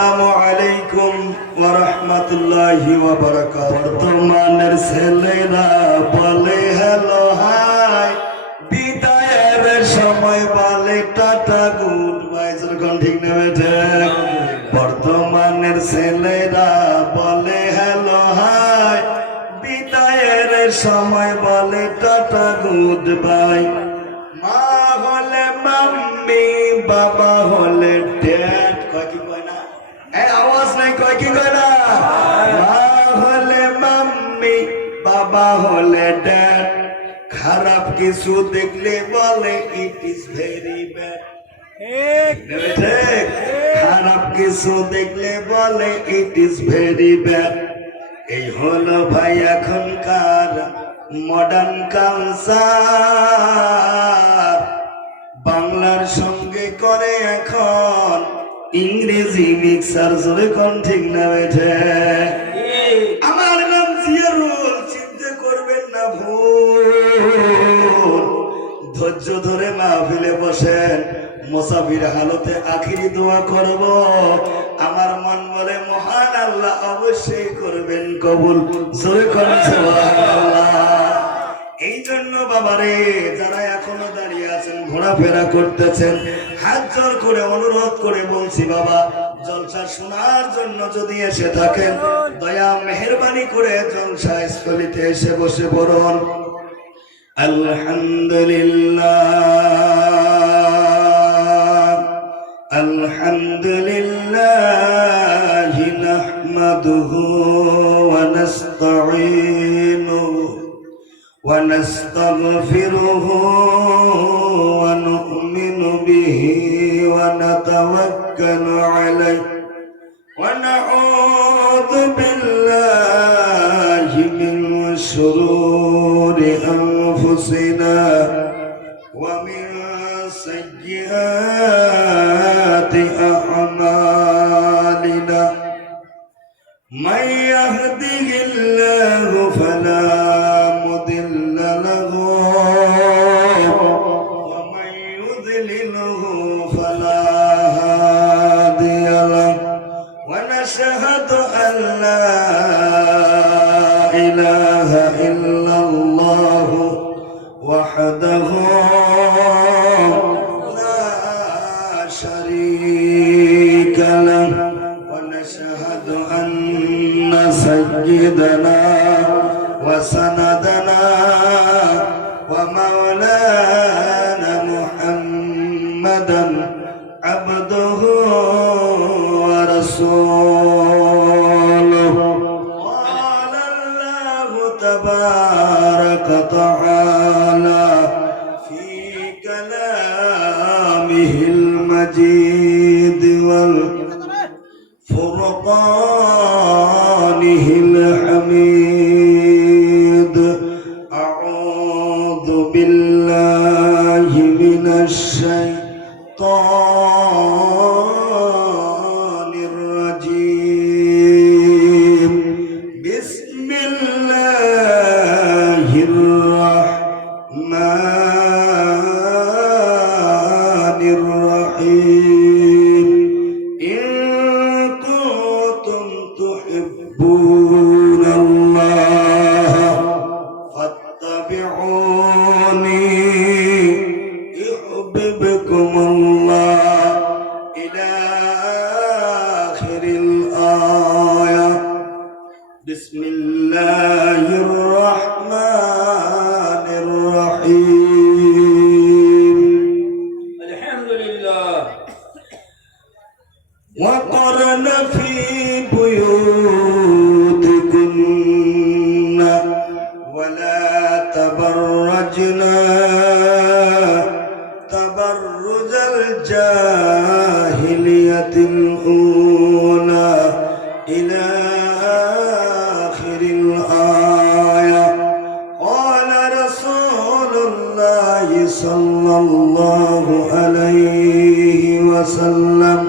আসসালামু আলাইকুম ওয়া রাহমাতুল্লাহি ওয়া বারাকাতুহু। বর্তমানের ছেলেরা বলে হ্যালো হাই, বিদায়ের সময় বলে টাটা গুড বাই। যখন ঠিক নেবে ঠিক। বর্তমানের ছেলেরা বলে হ্যালো হাই, বিদায়ের সময় বলে টাটা গুড বাই। মা হলে মাম্মি, বাবা হলে ড্যাড। কয় কি কয় না? আওয়াজ নাই, কয় কি কয় না? মা হলে মাম্মি, বাবা হলে ড্যাড। খারাপ কিছু দেখলে বলে ইট ইজ ভেরি ব্যাড। ঠিক। খারাপ কিছু দেখলে বলে ইট ইজ ভেরি ব্যাড। এই হলো ভাই এখনকার মডার্ন কালচার। বাংলার সঙ্গে করে এখন ইংরেজি মিক্সার। জোরে কোন ঠিক না বেঠে? আমার নাম জিয়ারুল, চিন্তা করবেন না ভুল। ধৈর্য ধরে মাহফিলে বসেন, মুসাফির হালতে আখিরি দোয়া করব। আমার মন বলে মহান আল্লাহ অবশ্যই করবেন কবুল। জোরে কোন সুবহানাল্লাহ। এই জন্য বাবারে, যারা এখনো দাঁড়িয়ে আছেন, ঘোরাফেরা করতেছেন, হাত জোর করে অনুরোধ করে বলছি, বাবা জলসা শোনার জন্য যদি এসে থাকেন, দয়া মেহেরবানি করে জলসা স্থলিতে এসে বসে পড়ুন। আলহামদুলিল্লাহ আলহামদুলিল্লাহ নাহমাদুহু ওয়া নাস্তাঈনুহু ونستغفره ونؤمن به ونتوكل عليه ونعوذ بالله من شرور أنفسنا ومن سيئات أعمالنا من يهده الله فلا مضل له ومن يضلله فلا هادي له ونشهد أن لا إله إلا الله وحده لا شريك له ونشهد أن سيدنا وسندنا ومولانا محمدا عبده ورسوله. قال الله تبارك وتعالى في كلامه المجيد والفرقانه الحميد: أعوذ بالله من الشيطان الرجيم. بسم الله الرحمن الرحيم. إن كنتم تحبون الله فاتبعوني يحببكم الله إلى آخر الآية. بسم الله الرحمن الرحيم. الحمد لله. وقرن في بيوتكن ولا تبرجنا تبرج الجاهلية الأولى إلى آخر الآية. قال رسول الله صلى الله عليه وسلم: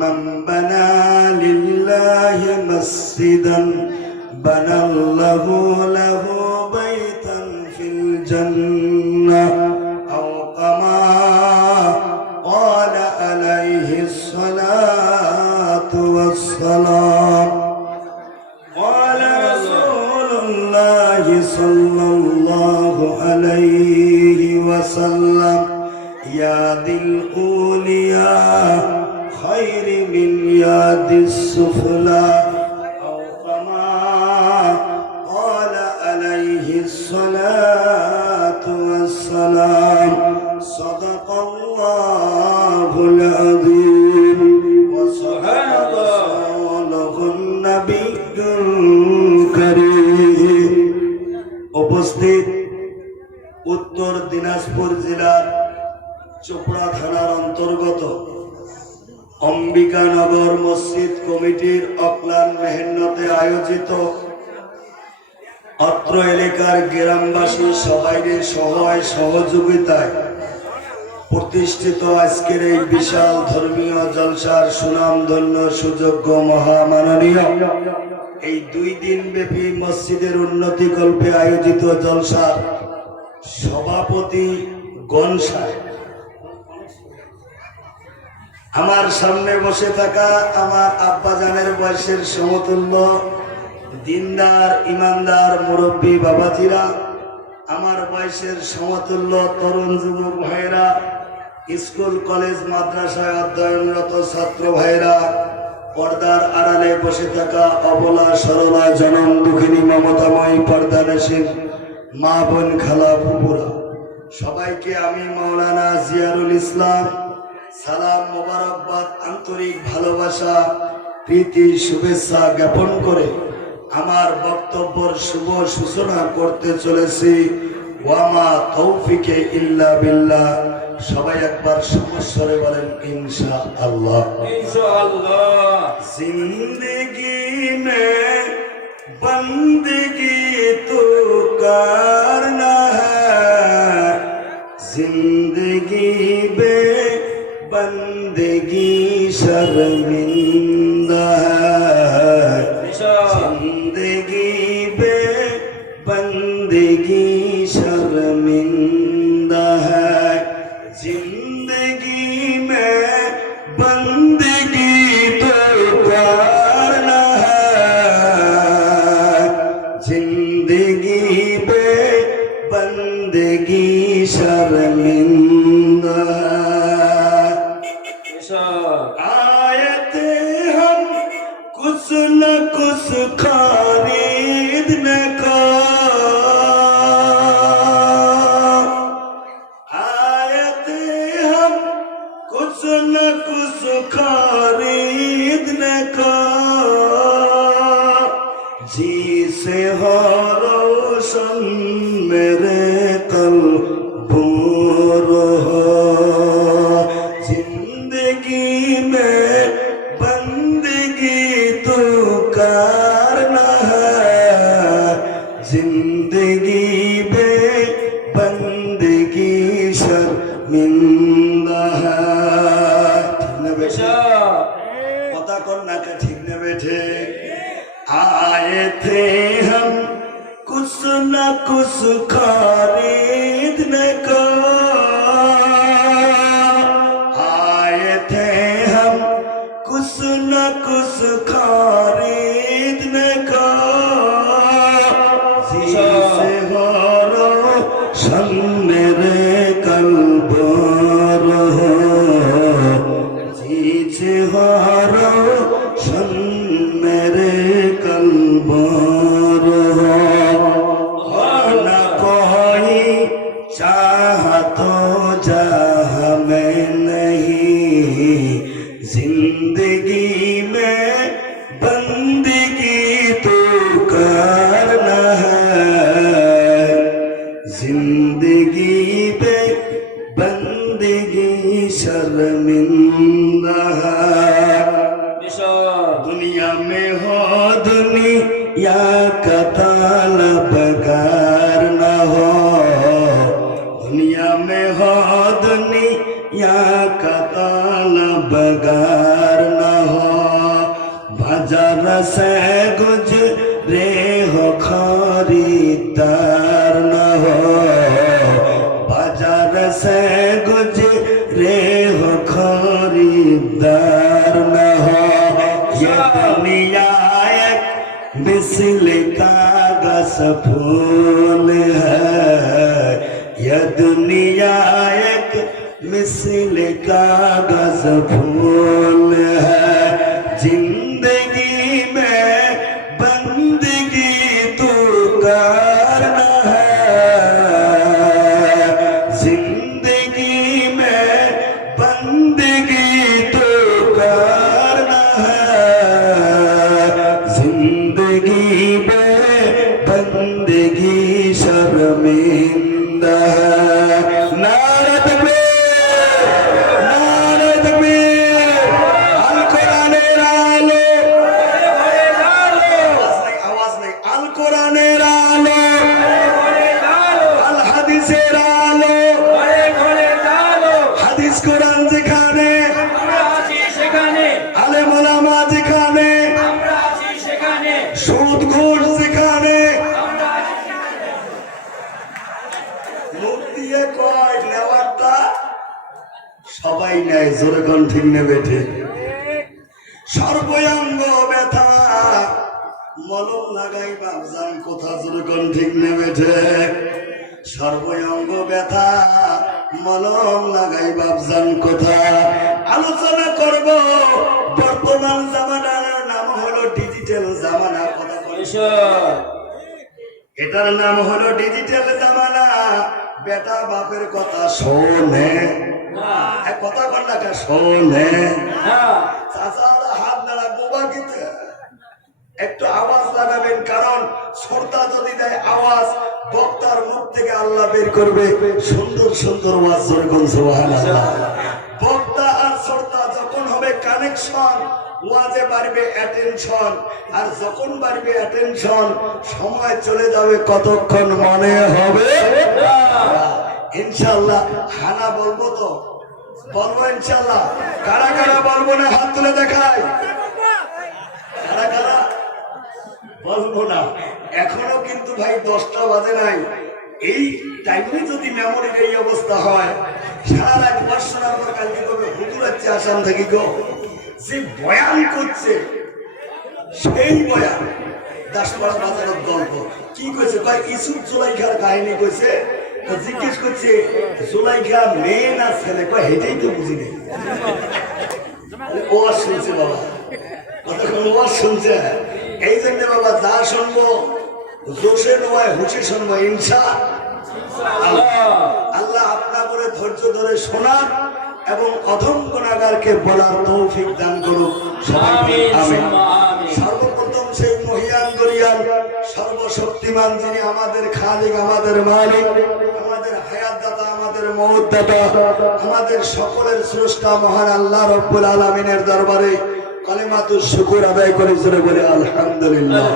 من بنى لله مسجدا بنى الله له بيتا في الجنة، أو كما قال عليه الصلاة والسلام قال رسول الله صلى الله عليه وسلم يا ذي الأولياء خير من يد السفلى أو كما قال عليه الصلاة والسلام صدق الله العظيم وصدق رسوله النبي الكريم উপস্থিত উত্তর দিনাজপুর জেলার চোপড়া থানার অন্তর্গত অম্বিকানগর মসজিদ কমিটির অক্লান মেহনতে আয়োজিত অত্র এলাকার গ্রামবাসী সবাইয়ের সহায় সহযোগিতায় প্রতিষ্ঠিত আজকের এই বিশাল ধর্মীয় জলসার সুনামধন্য সুযোগ্য মহামাননীয় এই 2 দিন ব্যাপী মসজিদের উন্নতি কল্পে আয়োজিত জলসার সভাপতি গনসায় আমার সামনে বসে থাকা আমার আব্বাজানের বয়সের সমতুল্য দিনদার ইমানদার মুরব্বী বাবাজিরা, আমার বয়সের সমতুল্য তরুণ যুবক ভাইরা, স্কুল কলেজ মাদ্রাসায় অধ্যয়নরত ছাত্র ভাইরা, পর্দার আড়ালে বসে থাকা অবলা সরলা জনম দুঃখিনী মমতাময়ী পর্দানসীন মা বোন খালা ফুপুরা, সবাইকে আমি মাওলানা জিয়ারুল ইসলাম সালাম মোবারকবাদ আন্তরিক ভালোবাসা প্রীতি শুভেচ্ছা জ্ঞাপন করে আমার বক্তব্যের শুভ সূচনা করতে চলেছি। ওয়ামা তৌফিকে ইল্লা বিল্লাহ। সবাই একবার সমস্বরে বলেন ইনশাআল্লাহ। इंशाअल्लाह। जिंदगी में बंदगी तो करना है, जिंदगी बे बंदगी शर्मिंदा है, जिंदगी बे बंदगी शर्मिंदा है, जिंदगी में बंदगी तो करना है, जिंदगी पे बंदगी शर्मिंदा है। आए थे हम कुछ न कुछ खरीदने को, आए थे हम कुछ न कुछ खरीदने को, जी से हो रोशन मेरे कल्ब हो, जिंदगी में बंदगी तो करना है, जिंदगी में बंदगी शर्मिंदा है। ठीक ना बेटा? पता कौन ना का ठीक ना बेटे? आए थे हम कुछ न कुछ खरीदने को, आए थे हम कुछ न कुछ खरीदने को, जी से हो रोशन मेरे कल्ब हो, जी से हो रोशन मेरे कल्ब हो, न कोई चाहा तो जहाँ में नहीं, जिंदगी में बंदगी तो करना है, जिंदगी पे बंदगी शर्मिंदा है। दुनिया में हो दुनिया का तलबगार न हो, दुनिया में हो दुनिया का तलबगार न हो, बाजार से गुजरे हो खरीदार न हो, बाजार से गुजरे हो खरीदार न हो, ये मिसल कागज फूल है यह दुनिया एक मिसल कागज फूल है जिंदगी में बंदगी तू करना है जिंदगी में बंदगी तू करना है जिंदगी में बंदगी शर्मिंदा है नारे तकबीर अल कुरानेर आलो आवाज नहीं अल कुरानेर आलो अल हादिसेर आलो হাদিস কোরআন যেখানে আলেম ওলামা যেখানে সুদ ঘুষ যেখানে মুখ দিয়ে কয় নেওয়ারটা সবাই নেয় জোরে কোন ঠিক নেবে ঠিক সর্বঙ্গ ব্যথা মলম লাগাই বাবজান কোথা জোরে কোন ঠিক নেবে ঠিক সর্বঙ্গ ব্যথা মলম লাগাই বাবজান কোথা আলোচনা করব বর্তমান জামানার নাম হলো ডিজিটাল জামানা কথা বলেছ এটার নাম হলো ডিজিটাল জামানা বেটা বাপের কথা শোনে এক কথা বল না শোনে চাচারা হাত নাড়া বোবা গীতে একটু আওয়াজ লাগাবেন কারণ শ্রোতা যদি দেয় আওয়াজ বক্তার মুখ থেকে আল্লাহ বের করবে সুন্দর সুন্দর ওয়াজ যখন সুবহানাল্লাহ বক্তা আর শ্রোতা যখন হবে কানেকশন ওয়াজে বাড়বে অ্যাটেনশন আর যখন বাড়বে অ্যাটেনশন সময় চলে যাবে কতক্ষণ মনে হবে ইনশাআল্লাহ হানা বলবো তো বলবো ইনশাআল্লাহ কারা কারা বলবো না হাত তুলে দেখায় কারা কারা বলবো না এখনো কিন্তু ভাই 10টা বাজে নাই এই টাইমে যদি মেমোরির এই অবস্থা হয় সারা রাত পড়াশোনার পর কালকে কবে হুজুর আছে আসাম থেকে গো যে বয়ান করছে সেই বয়ান 10-12 বাজারের গল্প কি কইছে ভাই ইসুফ জুলাইখার কাহিনী কইছে তো জিজ্ঞেস করছে জুলাইখা মেয়ে না ছেলে কয় হেঁটেই তো বুঝি নেই ও শুনছে বাবা কতক্ষণ ও শুনছে এই জন্য বাবা যা শুনবো জোশে নয় হুশে শুনবো আল্লাহ আপনা করে ধৈর্য ধরে শোনার এবং অধম গুনাহগারকে বলার তৌফিক দান করুক সবাই আমিন সর্বপ্রথম সেই মহিয়ান দরিয়ান সর্বশক্তিমান যিনি আমাদের খালিক আমাদের মালিক আমাদের হায়াত দাতা আমাদের মওত দাতা আমাদের সকলের স্রষ্টা মহান আল্লাহ রব্বুল আলামিনের দরবারে কালিমাতুশ শুকর আদায় করে জোরে বলে আলহামদুলিল্লাহ